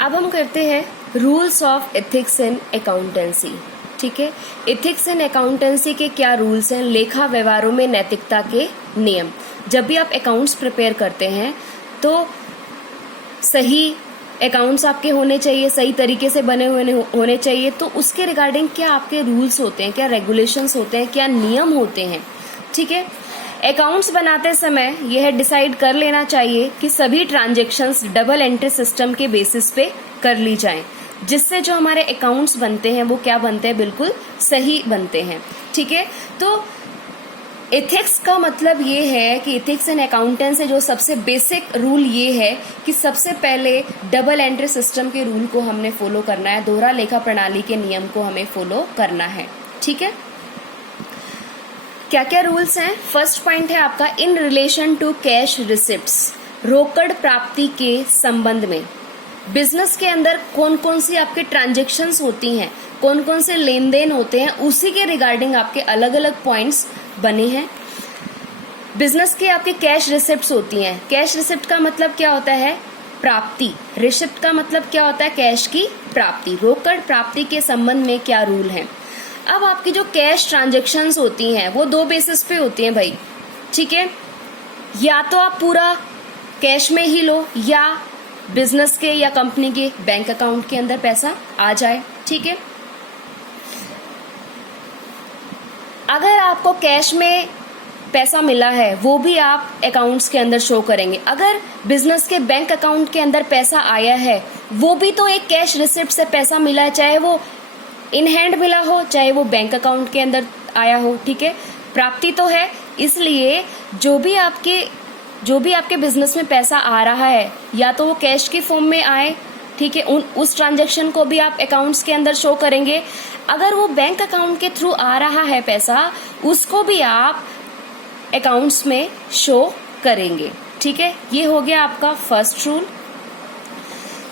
अब हम करते हैं rules of ethics in accountancy. ठीक है, एथिक्स इन अकाउंटेंसी के क्या रूल्स हैं, लेखा व्यवहारों में नैतिकता के नियम। जब भी आप अकाउंट्स प्रिपेयर करते हैं तो सही अकाउंट्स आपके होने चाहिए, सही तरीके से बने हुए होने चाहिए। तो उसके रिगार्डिंग क्या आपके रूल्स होते हैं, क्या रेगुलेशंस होते हैं, क्या नियम होते हैं। ठीक है, अकाउंट्स बनाते समय यह डिसाइड कर लेना चाहिए कि सभी ट्रांजैक्शंस डबल एंट्री सिस्टम के बेसिस पे कर ली जाएं, जिससे जो हमारे अकाउंट्स बनते हैं वो क्या बनते हैं, बिल्कुल सही बनते हैं। ठीक है, तो एथिक्स का मतलब ये है कि एथिक्स इन अकाउंटेंट से जो सबसे बेसिक रूल ये है कि सबसे पहले डबल एंट्री सिस्टम के रूल को हमने फॉलो करना है, दोहरा लेखा प्रणाली के नियम को हमें फॉलो करना है। ठीक है, क्या क्या रूल्स हैं। फर्स्ट पॉइंट है आपका in relation to cash receipts, रोकड़ प्राप्ति के संबंध में बिजनेस के अंदर कौन कौन सी आपके ट्रांजैक्शंस होती हैं, कौन कौन से लेन देन होते हैं, उसी के रिगार्डिंग आपके अलग अलग पॉइंट्स बने हैं। बिजनेस के आपके कैश रिसिप्ट्स होती हैं। कैश रिसिप्ट का मतलब क्या होता है, प्राप्ति। रिसिप्ट का मतलब क्या होता है, कैश की प्राप्ति। रोकड़ प्राप्ति के संबंध में क्या रूल है। अब आपकी जो कैश ट्रांजैक्शंस होती हैं वो दो बेसिस पे होती हैं भाई। ठीक है, या तो आप पूरा कैश में ही लो या बिजनेस के या कंपनी के बैंक अकाउंट के अंदर पैसा आ जाए। ठीक है, अगर आपको कैश में पैसा मिला है वो भी आप अकाउंट्स के अंदर शो करेंगे। अगर बिजनेस के बैंक अकाउंट के अंदर पैसा आया है वो भी तो एक कैश रिसिप्ट से पैसा मिला है, चाहे वो इन हैंड मिला हो चाहे वो बैंक अकाउंट के अंदर आया हो। ठीक है, प्राप्ति तो है, इसलिए जो भी आपके बिजनेस में पैसा आ रहा है या तो वो कैश की फॉर्म में आए, ठीक है, उस ट्रांजैक्शन को भी आप अकाउंट्स के अंदर शो करेंगे। अगर वो बैंक अकाउंट के थ्रू आ रहा है पैसा, उसको भी आप अकाउंट्स में शो करेंगे। ठीक है, ये हो गया आपका फर्स्ट रूल।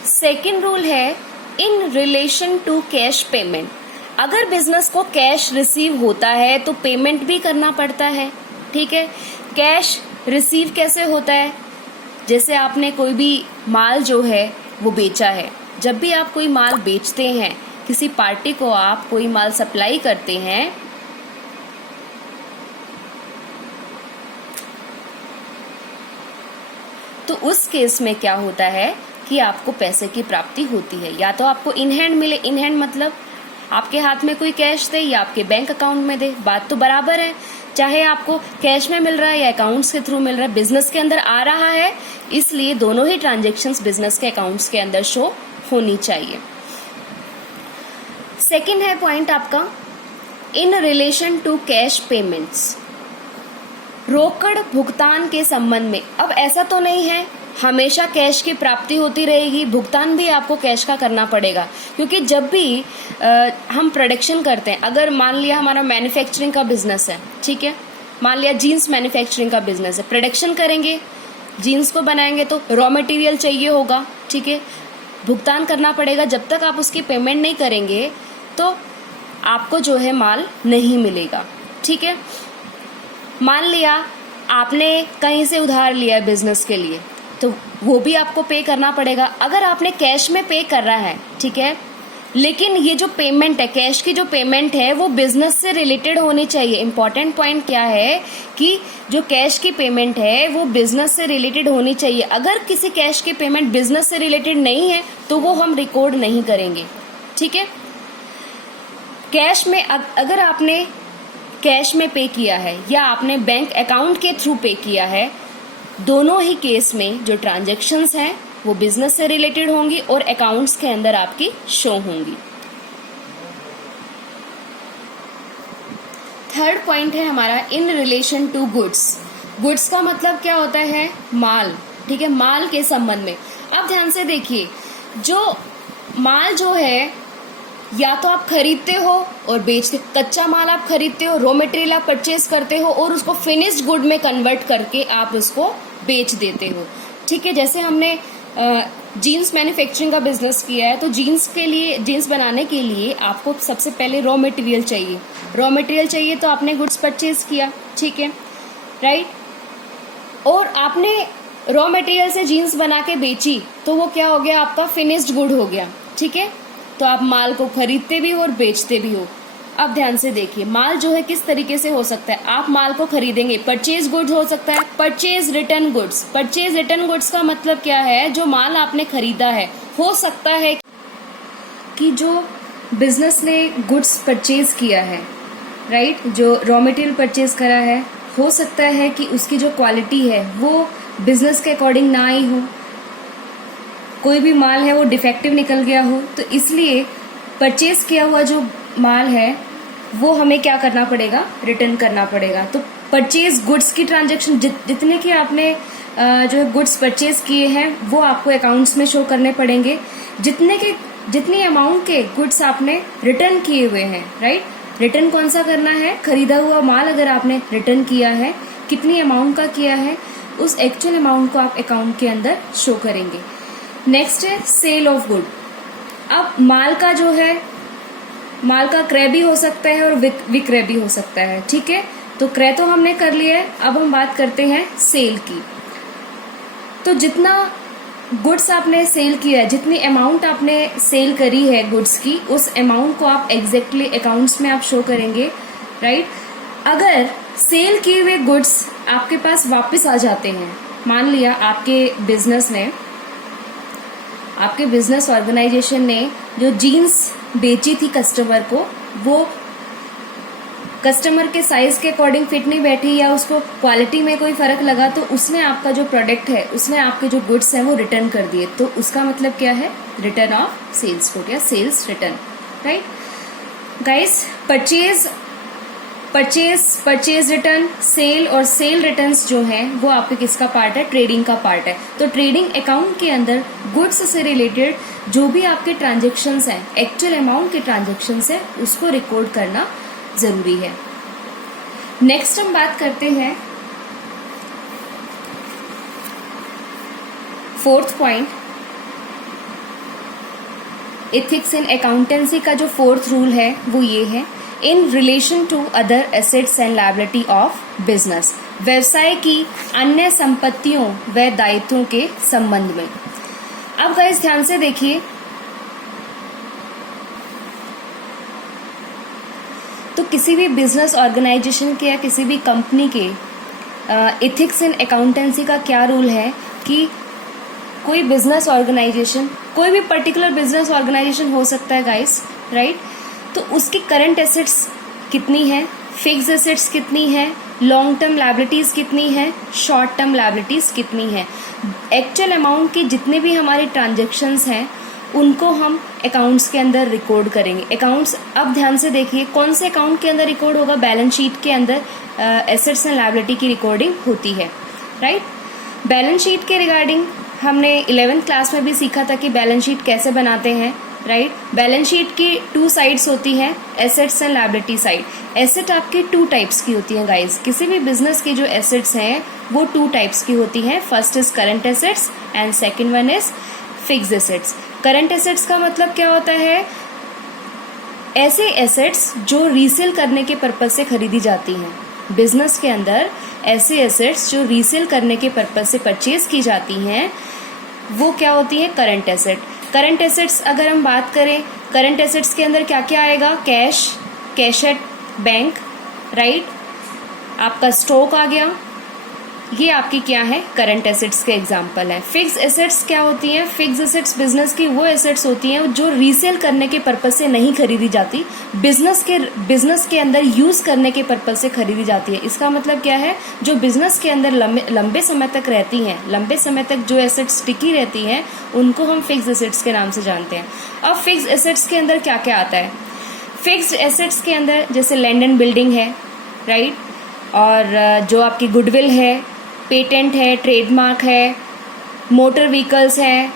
सेकंड रूल है in relation to cash payment. अगर बिजनेस को कैश रिसीव होता है तो पेमेंट भी करना पड़ता है। ठीक है, कैश रिसीव कैसे होता है, जैसे आपने कोई भी माल जो है वो बेचा है। जब भी आप कोई माल बेचते हैं, किसी पार्टी को आप कोई माल सप्लाई करते हैं, तो उस केस में क्या होता है कि आपको पैसे की प्राप्ति होती है। या तो आपको इन हैंड मिले, इन हैंड मतलब आपके हाथ में कोई कैश दे या आपके बैंक अकाउंट में दे, बात तो बराबर है। चाहे आपको कैश में मिल रहा है या अकाउंट्स के थ्रू मिल रहा है, बिजनेस के अंदर आ रहा है, इसलिए दोनों ही ट्रांजैक्शंस बिजनेस के अकाउंट्स के अंदर शो होनी चाहिए। सेकंड है पॉइंट आपका in relation to cash payments, रोकड़ भुगतान के संबंध में। अब ऐसा तो नहीं है हमेशा कैश की प्राप्ति होती रहेगी, भुगतान भी आपको कैश का करना पड़ेगा। क्योंकि जब भी हम प्रोडक्शन करते हैं, अगर मान लिया हमारा मैन्युफैक्चरिंग का बिजनेस है, ठीक है, मान लिया जीन्स मैन्युफैक्चरिंग का बिजनेस है, प्रोडक्शन करेंगे, जीन्स को बनाएंगे तो रॉ मटेरियल चाहिए होगा। ठीक है, भुगतान करना पड़ेगा। जब तक आप उसकी पेमेंट नहीं करेंगे तो आपको जो है माल नहीं मिलेगा। ठीक है, मान लिया आपने कहीं से उधार लिया है बिजनेस के लिए, तो वो भी आपको पे करना पड़ेगा। अगर आपने कैश में पे कर रहा है, ठीक है, लेकिन ये जो पेमेंट है, कैश की जो पेमेंट है वो बिजनेस से रिलेटेड होनी चाहिए। इंपॉर्टेंट पॉइंट क्या है कि जो कैश की पेमेंट है वो बिजनेस से रिलेटेड होनी चाहिए। अगर किसी कैश की पेमेंट बिजनेस से रिलेटेड नहीं है तो वो हम रिकॉर्ड नहीं करेंगे। ठीक है, कैश में अगर आपने कैश में पे किया है या आपने बैंक अकाउंट के थ्रू पे किया है, दोनों ही केस में जो ट्रांजैक्शंस हैं वो बिजनेस से रिलेटेड होंगी और अकाउंट्स के अंदर आपकी शो होंगी। थर्ड पॉइंट है हमारा in relation to goods. Goods का मतलब क्या होता है, माल। ठीक है, माल के संबंध में आप ध्यान से देखिए, जो माल जो है या तो आप खरीदते हो और बेचते, कच्चा माल आप खरीदते हो, रॉ मटेरियल आप परचेज करते हो और उसको फिनिश्ड गुड में कन्वर्ट करके आप उसको बेच देते हो। ठीक है, जैसे हमने जीन्स मैन्युफैक्चरिंग का बिजनेस किया है तो जीन्स बनाने के लिए आपको सबसे पहले रॉ मटेरियल चाहिए तो आपने गुड्स परचेज किया। ठीक है, राइट, और आपने रॉ मटेरियल से जीन्स बना के बेची तो वो क्या हो गया, आपका फिनिश्ड गुड हो गया, ठीक है। तो आप माल को खरीदते भी हो और बेचते भी हो। अब ध्यान से देखिए, माल जो है किस तरीके से हो सकता है। आप माल को खरीदेंगे, परचेज गुड्स हो सकता है, purchase return goods. Purchase return goods का मतलब क्या है, जो माल आपने खरीदा है, हो सकता है कि जो बिजनेस ने गुड्स परचेज किया है, राइट, जो रॉ मटेरियल परचेज करा है, हो सकता है कि उसकी जो क्वालिटी है वो बिजनेस के अकॉर्डिंग ना आई हो, कोई भी माल है वो डिफेक्टिव निकल गया हो। तो इसलिए परचेज किया हुआ जो माल है वो हमें क्या करना पड़ेगा, रिटर्न करना पड़ेगा। तो परचेज गुड्स की ट्रांजैक्शन जितने के आपने जो है गुड्स परचेज किए हैं वो आपको अकाउंट्स में शो करने पड़ेंगे। जितनी अमाउंट के गुड्स आपने रिटर्न किए हुए हैं, राइट, रिटर्न कौन सा करना है, खरीदा हुआ माल अगर आपने रिटर्न किया है, कितनी अमाउंट का किया है, उस एक्चुअल अमाउंट को आप अकाउंट के अंदर शो करेंगे। नेक्स्ट है सेल ऑफ गुड। अब माल का जो है, माल का क्रय भी हो सकता है और विक्रय भी हो सकता है, ठीक है। तो क्रय तो हमने कर लिया है, अब हम बात करते हैं सेल की। तो जितना गुड्स आपने सेल किया है, जितनी अमाउंट आपने सेल करी है गुड्स की, उस अमाउंट को आप एग्जैक्टली अकाउंट्स में आप शो करेंगे, राइट। अगर सेल किए हुए गुड्स आपके पास वापस आ जाते हैं, मान लिया आपके बिजनेस ऑर्गेनाइजेशन ने जो जीन्स बेची थी कस्टमर को, वो कस्टमर के साइज के अकॉर्डिंग फिट नहीं बैठी या उसको क्वालिटी में कोई फर्क लगा, तो उसने आपका जो प्रोडक्ट है, उसने आपके जो गुड्स हैं वो रिटर्न कर दिए। तो उसका मतलब क्या है, रिटर्न ऑफ सेल्स गुड या sales return, right guys. Purchase return, sale और सेल रिटर्न्स जो हैं वो आपके किसका पार्ट है, ट्रेडिंग का पार्ट है। तो ट्रेडिंग अकाउंट के अंदर गुड्स से रिलेटेड जो भी आपके ट्रांजेक्शन्स हैं, एक्चुअल अमाउंट के ट्रांजेक्शन्स है, उसको रिकॉर्ड करना जरूरी है। नेक्स्ट हम बात करते हैं fourth point, ethics in accountancy का जो फोर्थ रूल है वो ये है, in relation to other assets and liability of business, व्यवसाय की अन्य संपत्तियों व दायित्वों के संबंध में। अब गाइस ध्यान से देखिए, तो किसी भी बिजनेस ऑर्गेनाइजेशन के या किसी भी कंपनी के एथिक्स इन अकाउंटेंसी का क्या रूल है कि कोई बिजनेस ऑर्गेनाइजेशन, कोई भी पर्टिकुलर बिजनेस ऑर्गेनाइजेशन हो सकता है गाइस, राइट। तो उसकी करंट एसेट्स कितनी है, फिक्स एसेट्स कितनी है, लॉन्ग टर्म लायबिलिटीज कितनी है, शॉर्ट टर्म लायबिलिटीज कितनी है, एक्चुअल अमाउंट की जितने भी हमारे ट्रांजेक्शन्स हैं उनको हम अकाउंट्स के अंदर रिकॉर्ड करेंगे। अकाउंट्स, अब ध्यान से देखिए, कौन से अकाउंट के अंदर रिकॉर्ड होगा, बैलेंस शीट के अंदर एसेट्स एंड लायबिलिटी की रिकॉर्डिंग होती है, राइट। बैलेंस शीट के रिगार्डिंग हमने 11th क्लास में भी सीखा था कि बैलेंस शीट कैसे बनाते हैं, राइट। बैलेंस शीट की 2 साइड्स होती हैं, assets and liability side. Asset आपकी 2 टाइप्स की होती हैं गाइज, किसी भी बिजनेस की जो एसेट्स हैं वो 2 टाइप्स की होती हैं। First is current assets and second one is fixed assets. Current assets का मतलब क्या होता है, ऐसे एसेट्स जो रीसेल करने के पर्पज से खरीदी जाती हैं। बिजनेस के अंदर ऐसे एसेट्स जो रीसेल करने के पर्पज से परचेज की जाती हैं वो क्या होती हैं, करंट एसेट। करंट एसेट्स अगर हम बात करें, करंट एसेट्स के अंदर क्या क्या आएगा, कैश एट बैंक, राइट, आपका स्टॉक आ गया, ये आपकी क्या है, करंट एसेट्स के एग्जांपल है। फिक्स एसेट्स क्या होती हैं, फिक्स एसेट्स बिजनेस की वो एसेट्स होती हैं जो रीसेल करने के पर्पज से नहीं खरीदी जाती, बिजनेस के अंदर यूज करने के पर्पज से खरीदी जाती है। इसका मतलब क्या है, जो बिजनेस के अंदर लंबे समय तक रहती हैं, लंबे समय तक जो एसेट्स टिकी रहती हैं, उनको हम फिक्स एसेट्स के नाम से जानते हैं। अब फिक्स एसेट्स के अंदर क्या क्या आता है, फिक्स्ड एसेट्स के अंदर जैसे लैंड एंड बिल्डिंग है, राइट, और जो आपकी गुडविल है, पेटेंट है, ट्रेडमार्क है, मोटर व्हीकल्स है,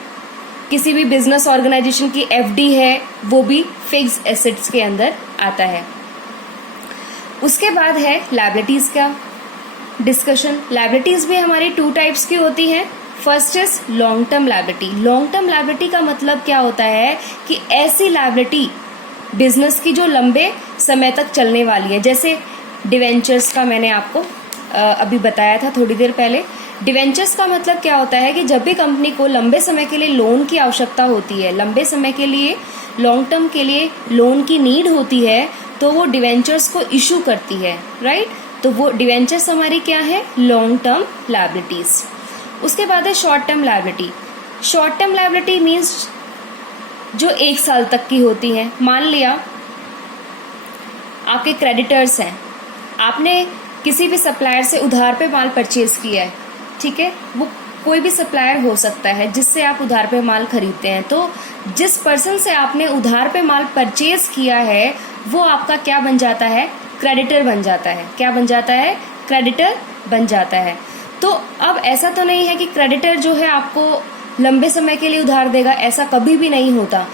किसी भी बिजनेस ऑर्गेनाइजेशन की एफडी है, वो भी फिक्स्ड एसेट्स के अंदर आता है। उसके बाद है लायबिलिटीज का डिस्कशन। लायबिलिटीज भी हमारी 2 टाइप्स की होती हैं। First is long term liability. Long term liability का मतलब क्या होता है कि ऐसी लायबिलिटी बिजनेस की जो लंबे समय तक चलने वाली है, जैसे डिवेंचर्स का मैंने आपको अभी बताया था थोड़ी देर पहले। डिवेंचर्स का मतलब क्या होता है कि जब भी कंपनी को लंबे समय के लिए लोन की आवश्यकता होती है, लंबे समय के लिए लॉन्ग टर्म के लिए लोन की नीड होती है, तो वो डिवेंचर्स को इशू करती है, राइट। तो वो डिवेंचर्स हमारी क्या है, लॉन्ग टर्म लायबिलिटीज। उसके बाद है short term liability. Short term liability means जो 1 साल तक की होती है। मान लिया आपके क्रेडिटर्स हैं, आपने किसी भी सप्लायर से उधार पे माल परचेज किया है, ठीक है। वो कोई भी सप्लायर हो सकता है जिससे आप उधार पे माल खरीदते हैं। तो जिस पर्सन से आपने उधार पे माल परचेज किया है वो आपका क्या बन जाता है, क्रेडिटर बन जाता है। क्या बन जाता है, क्रेडिटर बन जाता है। तो अब ऐसा तो नहीं है कि क्रेडिटर जो है आपको लंबे समय के लिए उधार देगा, ऐसा कभी भी नहीं होता।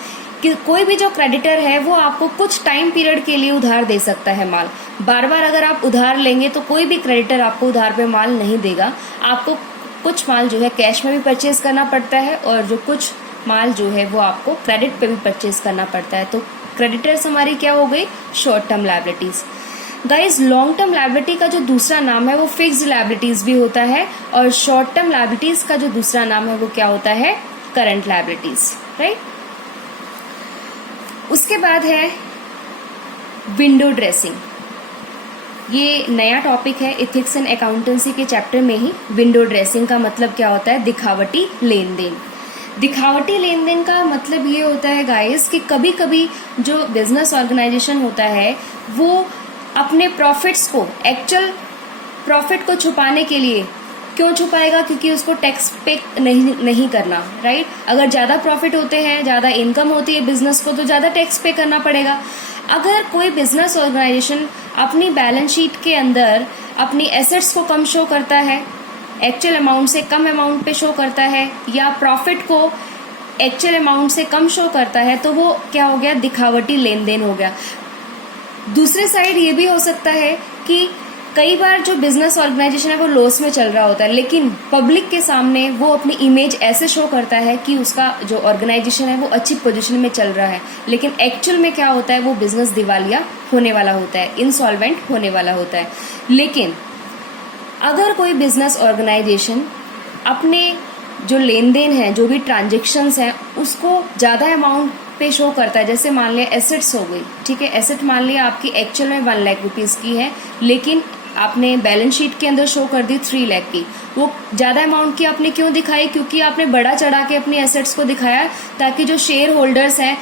कि कोई भी जो क्रेडिटर है वो आपको कुछ टाइम पीरियड के लिए उधार दे सकता है माल। बार बार अगर आप उधार लेंगे तो कोई भी क्रेडिटर आपको उधार पे माल नहीं देगा। आपको कुछ माल जो है कैश में भी परचेज करना पड़ता है और जो कुछ माल जो है वो आपको क्रेडिट पे भी परचेज करना पड़ता है। तो क्रेडिटर्स हमारी क्या हो गई, short term liabilities. Guys, long term liability का जो दूसरा नाम है वो फिक्स्ड लायबिलिटीज भी होता है, और शॉर्ट टर्म लायबिलिटीज का जो दूसरा नाम है वो क्या होता है, करंट लायबिलिटीज, राइट। उसके बाद है विंडो ड्रेसिंग। ये नया टॉपिक है इथिक्स एंड अकाउंटेंसी के चैप्टर में ही। विंडो ड्रेसिंग का मतलब क्या होता है, दिखावटी लेन देन। दिखावटी लेन देन का मतलब ये होता है गाइस कि कभी कभी जो बिजनेस ऑर्गेनाइजेशन होता है वो अपने प्रॉफिट्स को, एक्चुअल प्रॉफिट को छुपाने के लिए, क्यों छुपाएगा, क्योंकि उसको टैक्स पे नहीं करना, राइट। अगर ज़्यादा प्रॉफिट होते हैं, ज़्यादा इनकम होती है बिजनेस को, तो ज़्यादा टैक्स पे करना पड़ेगा। अगर कोई बिजनेस ऑर्गेनाइजेशन अपनी बैलेंस शीट के अंदर अपनी एसेट्स को कम शो करता है, एक्चुअल अमाउंट से कम अमाउंट पे शो करता है, या प्रॉफिट को एक्चुअल अमाउंट से कम शो करता है, तो वो क्या हो गया, दिखावटी लेन देन हो गया। दूसरे साइड ये भी हो सकता है कि कई बार जो बिजनेस ऑर्गेनाइजेशन है वो लॉस में चल रहा होता है, लेकिन पब्लिक के सामने वो अपनी इमेज ऐसे शो करता है कि उसका जो ऑर्गेनाइजेशन है वो अच्छी पोजीशन में चल रहा है, लेकिन एक्चुअल में क्या होता है, वो बिजनेस दिवालिया होने वाला होता है, इंसॉल्वेंट होने वाला होता है। लेकिन अगर कोई बिजनेस ऑर्गेनाइजेशन अपने जो लेन देन है, जो भी ट्रांजेक्शन्स हैं, उसको ज़्यादा अमाउंट पे शो करता है, जैसे मान लिया एसेट्स हो गई, ठीक है, एसेट मान लिया आपकी एक्चुअल में 1 लाख रुपीज़ की है, लेकिन आपने बैलेंस शीट के अंदर शो कर दी 3 लाख की। वो ज़्यादा अमाउंट की आपने क्यों दिखाई, क्योंकि आपने बड़ा चढ़ा के अपनी एसेट्स को दिखाया, ताकि जो शेयर होल्डर्स हैं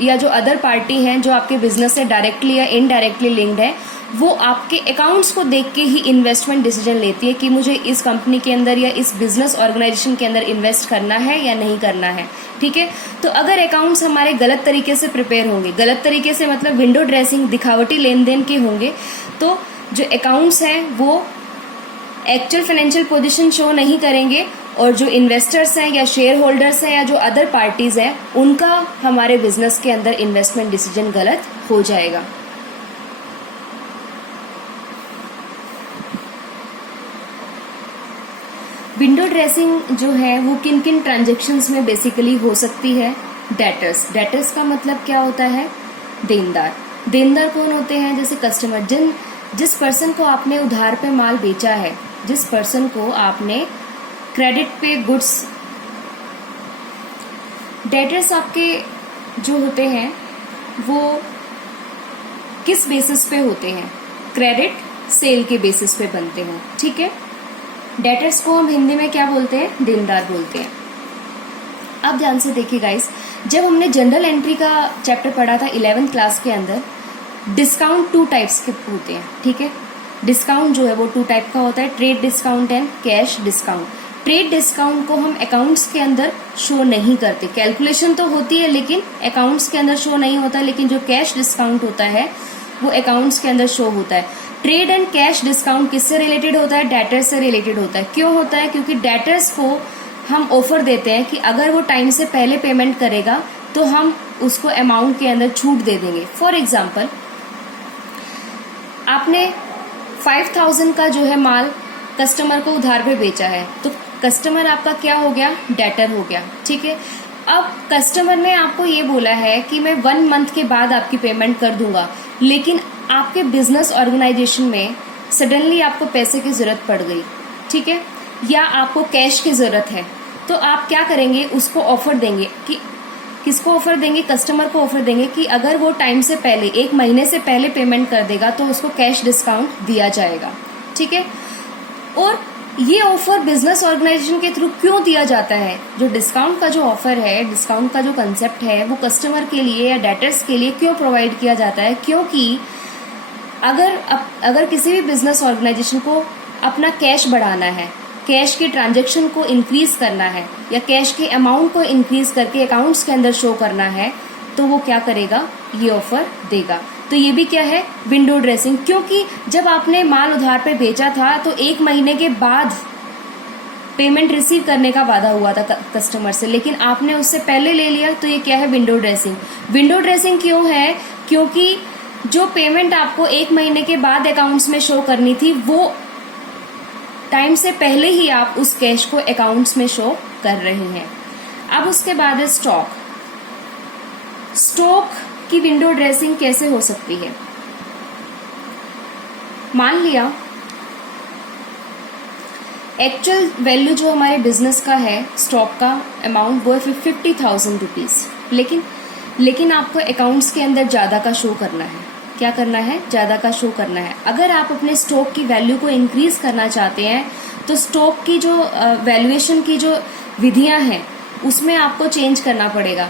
या जो अदर पार्टी हैं जो आपके बिजनेस से डायरेक्टली या इनडायरेक्टली लिंक्ड है, वो आपके अकाउंट्स को देख के ही इन्वेस्टमेंट डिसीजन लेती है कि मुझे इस कंपनी के अंदर या इस बिजनेस ऑर्गेनाइजेशन के अंदर इन्वेस्ट करना है या नहीं करना है, ठीक है। तो अगर अकाउंट्स हमारे गलत तरीके से प्रिपेयर होंगे, गलत तरीके से मतलब विंडो ड्रेसिंग, दिखावटी लेन देन के होंगे, तो जो अकाउंट्स हैं वो एक्चुअल फाइनेंशियल पोजीशन शो नहीं करेंगे, और जो इन्वेस्टर्स हैं या शेयर होल्डर्स हैं या जो अदर पार्टीज हैं, उनका हमारे बिजनेस के अंदर इन्वेस्टमेंट डिसीजन गलत हो जाएगा। विंडो ड्रेसिंग जो है वो किन किन ट्रांजेक्शन्स में बेसिकली हो सकती है, डेटर्स। डेटर्स का मतलब क्या होता है, देनदार। देनदार कौन होते हैं, जैसे कस्टमर, जिस पर्सन को आपने उधार पे माल बेचा है, जिस पर्सन को आपने क्रेडिट पे गुड्स, डेटर्स आपके जो होते हैं वो किस बेसिस पे होते हैं, क्रेडिट सेल के बेसिस पे बनते हैं, ठीक है। डेटर्स को हम हिंदी में क्या बोलते हैं, देनदार बोलते हैं। अब ध्यान से देखिए गाइस, जब हमने जनरल एंट्री का चैप्टर पढ़ा था 11th क्लास के अंदर, डिस्काउंट 2 टाइप्स के होते हैं, ठीक है। डिस्काउंट जो है वो 2 टाइप का होता है, trade discount and cash discount. Trade discount को हम अकाउंट्स के अंदर शो नहीं करते, कैलकुलेशन तो होती है लेकिन अकाउंट्स के अंदर शो नहीं होता, लेकिन जो कैश डिस्काउंट होता है वो अकाउंट्स के अंदर शो होता है। ट्रेड एंड कैश डिस्काउंट किससे रिलेटेड होता है, डेटर्स से रिलेटेड होता है। क्यों होता है, क्योंकि डेटर्स को हम ऑफर देते हैं कि अगर वो टाइम से पहले पेमेंट करेगा तो हम उसको अमाउंट के अंदर छूट दे देंगे। फॉर एग्जाम्पल, आपने 5000 का जो है माल कस्टमर को उधार पे बेचा है, तो कस्टमर आपका क्या हो गया, डेटर हो गया, ठीक है। अब कस्टमर ने आपको ये बोला है कि मैं 1 मंथ के बाद आपकी पेमेंट कर दूंगा, लेकिन आपके बिजनेस ऑर्गेनाइजेशन में सडनली आपको पैसे की जरूरत पड़ गई, ठीक है। या आपको कैश की जरूरत है, तो आप क्या करेंगे, उसको ऑफर देंगे कि किसको ऑफर देंगे, कस्टमर को ऑफर देंगे कि अगर वो टाइम से पहले 1 महीने से पहले पेमेंट कर देगा तो उसको कैश डिस्काउंट दिया जाएगा। ठीक है। और ये ऑफर बिजनेस ऑर्गेनाइजेशन के थ्रू क्यों दिया जाता है? जो डिस्काउंट का जो ऑफर है, डिस्काउंट का जो कंसेप्ट है, वो कस्टमर के लिए या डेटर्स के लिए क्यों प्रोवाइड किया जाता है? क्योंकि अगर किसी भी बिजनेस ऑर्गेनाइजेशन को अपना कैश बढ़ाना है, कैश के ट्रांजैक्शन को इंक्रीज करना है या कैश के अमाउंट को इंक्रीज करके अकाउंट्स के अंदर शो करना है, तो वो क्या करेगा, ये ऑफर देगा। तो ये भी क्या है, विंडो ड्रेसिंग। क्योंकि जब आपने माल उधार पे बेचा था तो 1 महीने के बाद पेमेंट रिसीव करने का वादा हुआ था कस्टमर से, लेकिन आपने उससे पहले ले लिया, तो ये क्या है, विंडो ड्रेसिंग। विंडो ड्रेसिंग क्यों है? क्योंकि जो पेमेंट आपको 1 महीने के बाद अकाउंट्स में शो करनी थी, वो टाइम से पहले ही आप उस कैश को अकाउंट्स में शो कर रहे हैं। अब उसके बाद है स्टॉक। स्टॉक की विंडो ड्रेसिंग कैसे हो सकती है? मान लिया एक्चुअल वैल्यू जो हमारे बिजनेस का है, स्टॉक का अमाउंट, वो है 50,000 रुपीज, लेकिन आपको अकाउंट्स के अंदर ज्यादा का शो करना है। क्या करना है? ज्यादा का शो करना है। अगर आप अपने स्टॉक की वैल्यू को इंक्रीज करना चाहते हैं तो स्टॉक की जो वैल्यूएशन की जो विधियां हैं उसमें आपको चेंज करना पड़ेगा।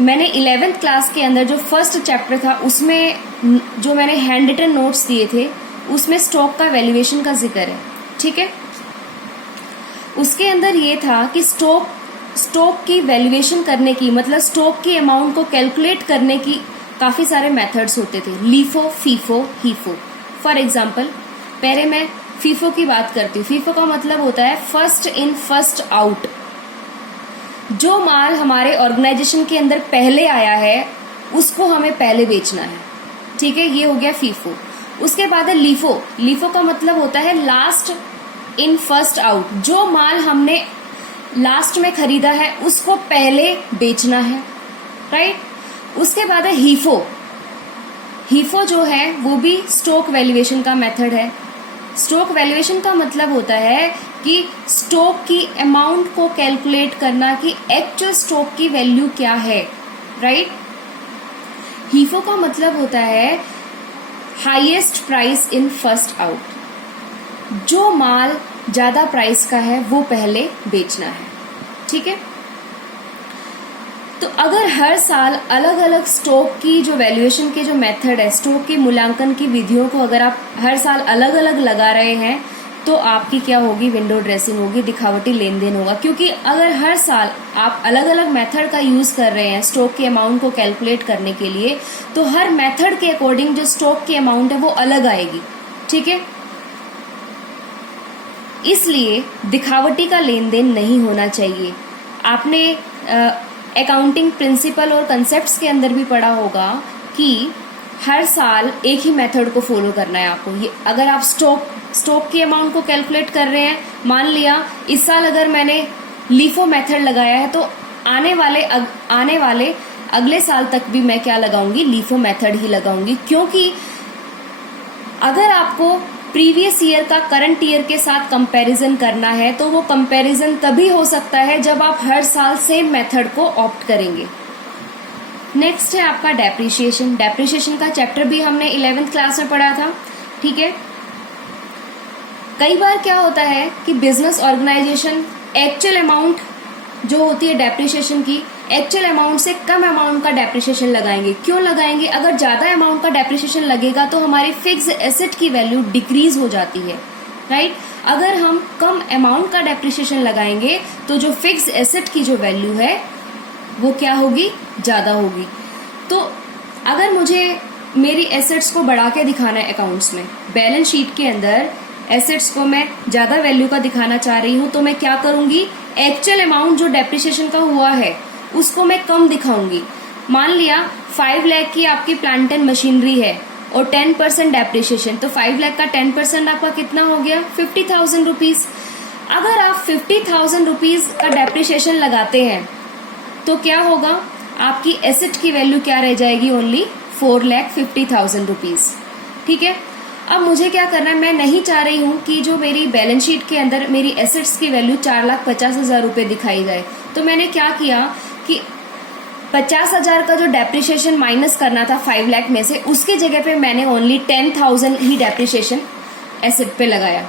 मैंने 11th क्लास के अंदर जो फर्स्ट चैप्टर था उसमें जो मैंने हैंड रिटन नोट्स दिए थे उसमें स्टॉक का वैल्यूएशन का जिक्र है। ठीक है। उसके अंदर ये था कि स्टॉक की वैल्यूएशन करने की, मतलब स्टॉक की अमाउंट को कैलकुलेट करने की काफी सारे मेथड्स होते थे, लीफो, फीफो, हीफो। फॉर एग्जाम्पल, पहले मैं फीफो की बात करती हूँ। फीफो का मतलब होता है फर्स्ट इन फर्स्ट आउट। जो माल हमारे ऑर्गेनाइजेशन के अंदर पहले आया है उसको हमें पहले बेचना है। ठीक है, ये हो गया फीफो। उसके बाद है लीफो। लीफो का मतलब होता है लास्ट इन फर्स्ट आउट। जो माल हमने लास्ट में खरीदा है उसको पहले बेचना है, राइट। उसके बाद है हीफो। हीफो जो है वो भी स्टॉक वैल्यूएशन का मेथड है। स्टॉक वैल्यूएशन का मतलब होता है कि स्टॉक की अमाउंट को कैलकुलेट करना कि एक्चुअल स्टॉक की वैल्यू क्या है, राइट। हीफो का मतलब होता है highest price in first out. जो माल ज्यादा प्राइस का है वो पहले बेचना है। ठीक है। तो अगर हर साल अलग अलग स्टॉक की जो वैल्यूएशन के जो मेथड है, स्टॉक के मूल्यांकन की विधियों को अगर आप हर साल अलग अलग लगा रहे हैं तो आपकी क्या होगी, विंडो ड्रेसिंग होगी, दिखावटी लेन देन होगा। क्योंकि अगर हर साल आप अलग अलग मेथड का यूज कर रहे हैं स्टॉक के अमाउंट को कैलकुलेट करने के लिए, तो हर मेथड के अकॉर्डिंग जो स्टॉक की अमाउंट है वो अलग आएगी। ठीक है। इसलिए दिखावटी का लेन देन नहीं होना चाहिए। आपने अकाउंटिंग प्रिंसिपल और कंसेप्ट्स के अंदर भी पढ़ा होगा कि हर साल एक ही मेथड को फॉलो करना है आपको। ये अगर आप स्टॉक की अमाउंट को कैलकुलेट कर रहे हैं, मान लिया इस साल अगर मैंने लीफो मेथड लगाया है तो आने वाले अगले साल तक भी मैं क्या लगाऊंगी, लीफो मेथड ही लगाऊंगी। क्योंकि अगर आपको प्रीवियस ईयर का करंट ईयर के साथ कंपैरिजन करना है तो वो कंपैरिजन तभी हो सकता है जब आप हर साल सेम मेथड को ऑप्ट करेंगे। नेक्स्ट है आपका डेप्रिसिएशन। डेप्रिसिएशन का चैप्टर भी हमने 11th क्लास में पढ़ा था। ठीक है। कई बार क्या होता है कि बिजनेस ऑर्गेनाइजेशन एक्चुअल अमाउंट जो होती है डेप्रिसिएशन की, एक्चुअल अमाउंट से कम अमाउंट का डेप्रिसिएशन लगाएंगे। क्यों लगाएंगे? अगर ज्यादा अमाउंट का डेप्रिसिएशन लगेगा तो हमारी फिक्स एसेट की वैल्यू डिक्रीज हो जाती है, राइट। अगर हम कम अमाउंट का डेप्रिसिएशन लगाएंगे तो जो फिक्स एसेट की जो वैल्यू है वो क्या होगी, ज्यादा होगी। तो अगर मुझे मेरी एसेट्स को बढ़ा के दिखाना है अकाउंट्स में, बैलेंस शीट के अंदर एसेट्स को मैं ज्यादा वैल्यू का दिखाना चाह रही हूं, तो मैं क्या करूंगी, एक्चुअल अमाउंट जो डेप्रिसिएशन का हुआ है उसको मैं कम दिखाऊंगी। मान लिया 5 लाख की आपकी प्लांट एंड मशीनरी है और 10% डेप्रिसिएशन, तो 5 लाख का 10% आपका कितना हो गया, 50,000 रुपीज। अगर आप 50,000 रुपीज का डेप्रिसिएशन लगाते हैं तो क्या होगा, आपकी एसेट की वैल्यू क्या रह जाएगी, ओनली 4,50,000 रुपीज। ठीक है। अब मुझे क्या करना है, मैं नहीं चाह रही हूँ कि जो मेरी बैलेंस शीट के अंदर मेरी एसेट्स की वैल्यू 4,50,000 रुपए दिखाई जाए। तो मैंने क्या किया कि 50,000 का जो डेप्रिसिएशन माइनस करना था 5 लाख में से, उसके जगह पे मैंने ओनली 10,000 ही डेप्रिसिएशन एसेट पे लगाया।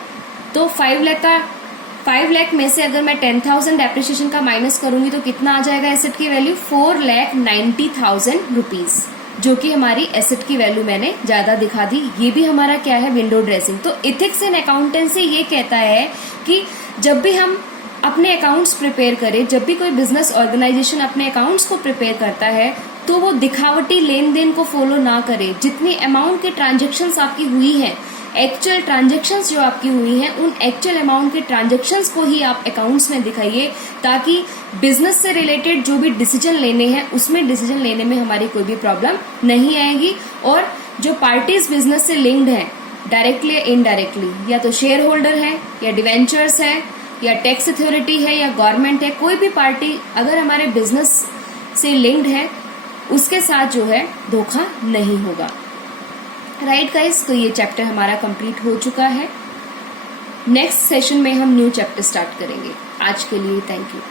तो 5 लाख में से अगर मैं 10,000 डेप्रिसिएशन का माइनस करूंगी तो कितना आ जाएगा एसेट की वैल्यू, 4,90,000 रुपीज, जो कि हमारी एसेट की वैल्यू मैंने ज्यादा दिखा दी। ये भी हमारा क्या है, विंडो ड्रेसिंग। तो इथिक्स इन अकाउंटेंसी ये कहता है कि जब भी हम अपने अकाउंट्स प्रिपेयर करें, जब भी कोई बिजनेस ऑर्गेनाइजेशन अपने अकाउंट्स को प्रिपेयर करता है, तो वो दिखावटी लेन देन को फॉलो ना करे। जितनी अमाउंट की ट्रांजेक्शन्स आपकी हुई हैं, एक्चुअल ट्रांजेक्शन्स जो आपकी हुई हैं, उन एक्चुअल अमाउंट के ट्रांजेक्शन्स को ही आप अकाउंट्स में दिखाइए, ताकि बिजनेस से रिलेटेड जो भी डिसीजन लेने हैं उसमें डिसीजन लेने में हमारी कोई भी प्रॉब्लम नहीं आएगी। और जो पार्टीज बिजनेस से लिंक्ड हैं डायरेक्टली या इनडायरेक्टली, या तो शेयर होल्डर है, या डिवेंचर्स है, या टैक्स अथॉरिटी है, या गवर्नमेंट है, कोई भी पार्टी अगर हमारे बिजनेस से लिंक्ड है उसके साथ जो है धोखा नहीं होगा। राइट गाइस, तो ये चैप्टर हमारा कंप्लीट हो चुका है। नेक्स्ट सेशन में हम न्यू चैप्टर स्टार्ट करेंगे। आज के लिए थैंक यू।